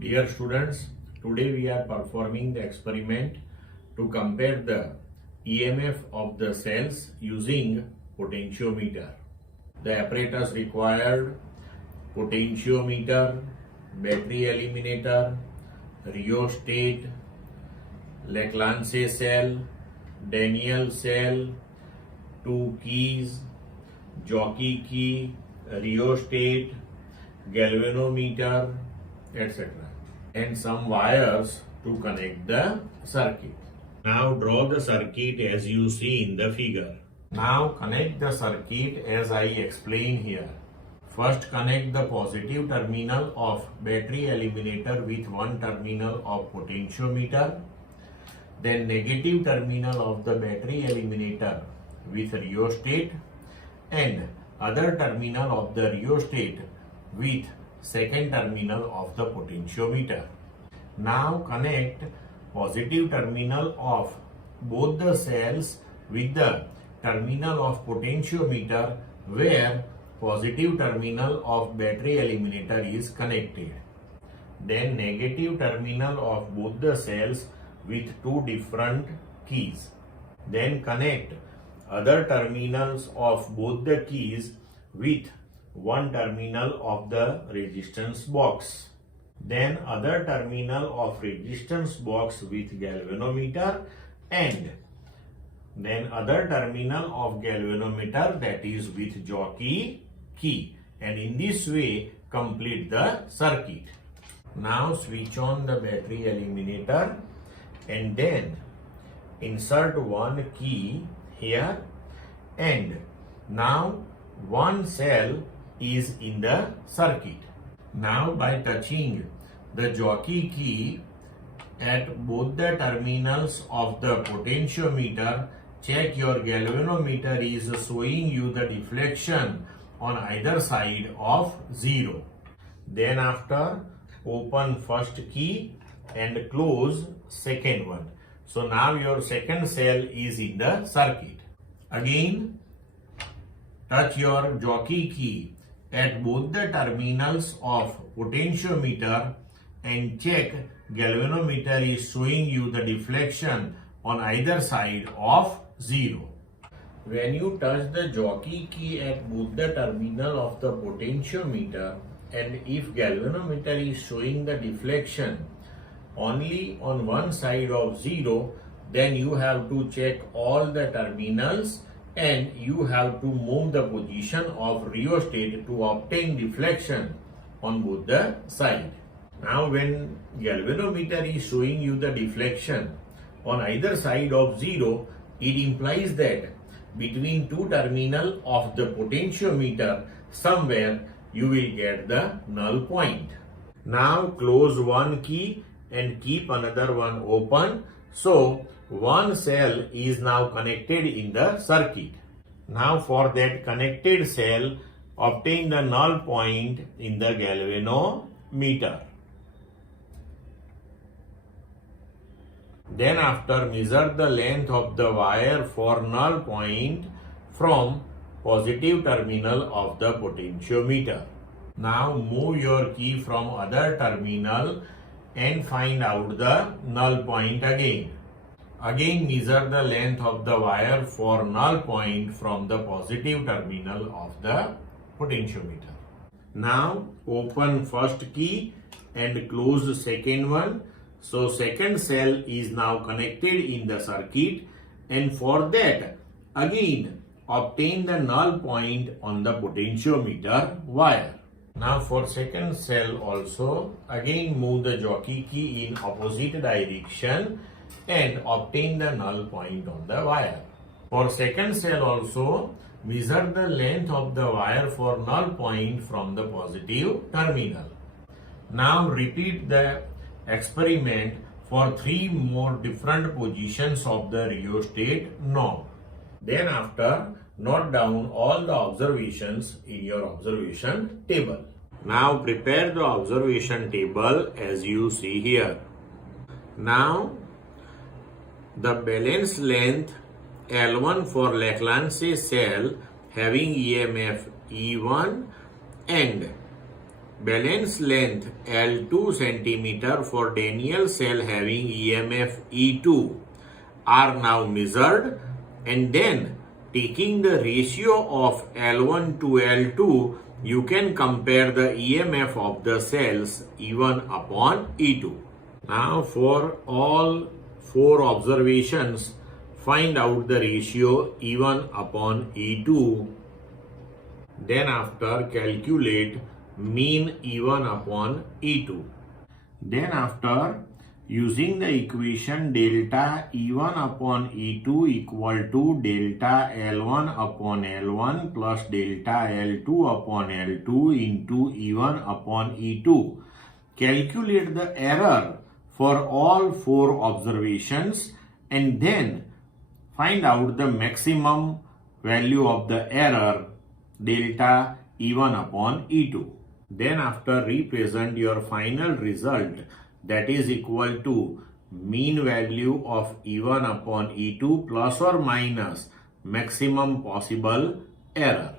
Dear students, today we are performing the experiment to compare the EMF of the cells using potentiometer. The apparatus required: potentiometer, battery eliminator, rheostat, Leclanche cell, Daniell cell, 2 keys, jockey key, rheostat, galvanometer, etc. and some wires to connect the circuit. Now draw the circuit as you see in the figure. Now connect the circuit as I explain here. First connect the positive terminal of battery eliminator with one terminal of potentiometer. Then negative terminal of the battery eliminator with rheostat and other terminal of the rheostat with second terminal of the potentiometer. Now connect positive terminal of both the cells with the terminal of potentiometer where positive terminal of battery eliminator is connected. Then negative terminal of both the cells with two different keys. Then connect other terminals of both the keys with one terminal of the resistance box. Then other terminal of resistance box with galvanometer and then other terminal of galvanometer, that is with jockey key, and in this way complete the circuit. Now switch on the battery eliminator and then insert one key here, and now one cell is in the circuit. Now by touching the jockey key at both the terminals of the potentiometer, check your galvanometer is showing you the deflection on either side of 0. Then after open first key and close second one. So now your second cell is in the circuit. Again touch your jockey key at both the terminals of potentiometer and check galvanometer is showing you the deflection on either side of 0. When you touch the jockey key at both the terminal of the potentiometer and if galvanometer is showing the deflection only on one side of 0, then you have to check all the terminals and you have to move the position of rheostat to obtain deflection on both the sides. Now when galvanometer is showing you the deflection on either side of 0, it implies that between two terminals of the potentiometer somewhere you will get the null point. Now close one key and keep another one open. So one cell is now connected in the circuit. Now for that connected cell, obtain the null point in the galvanometer. Then after measure the length of the wire for null point from positive terminal of the potentiometer. Now move your key from other terminal and find out the null point again. Again measure the length of the wire for null point from the positive terminal of the potentiometer. Now open first key and close second one. So second cell is now connected in the circuit, and for that again obtain the null point on the potentiometer wire. Now for second cell also again move the jockey key in opposite direction and obtain the null point on the wire. For second cell also measure the length of the wire for null point from the positive terminal. Now repeat the experiment for 3 more different positions of the rheostat knob. Then after note down all the observations in your observation table. Now prepare the observation table as you see here. Now the balance length L1 for Leclanche cell having EMF E1 and Balance length L2 centimeter for Daniel cell having EMF E2 are now measured, and then taking the ratio of L1 to L2, you can compare the EMF of the cells E1 upon E2. Now for all 4 observations, find out the ratio E1 upon E2. Then after calculate mean E1 upon E2. Then after using the equation delta E1 upon E2 equal to delta L1 upon L1 plus delta L2 upon L2 into E1 upon E2. Calculate the error for all 4 observations and then find out the maximum value of the error delta E1 upon E2. Then after represent your final result, that is equal to mean value of E1 upon E2 plus or minus maximum possible error.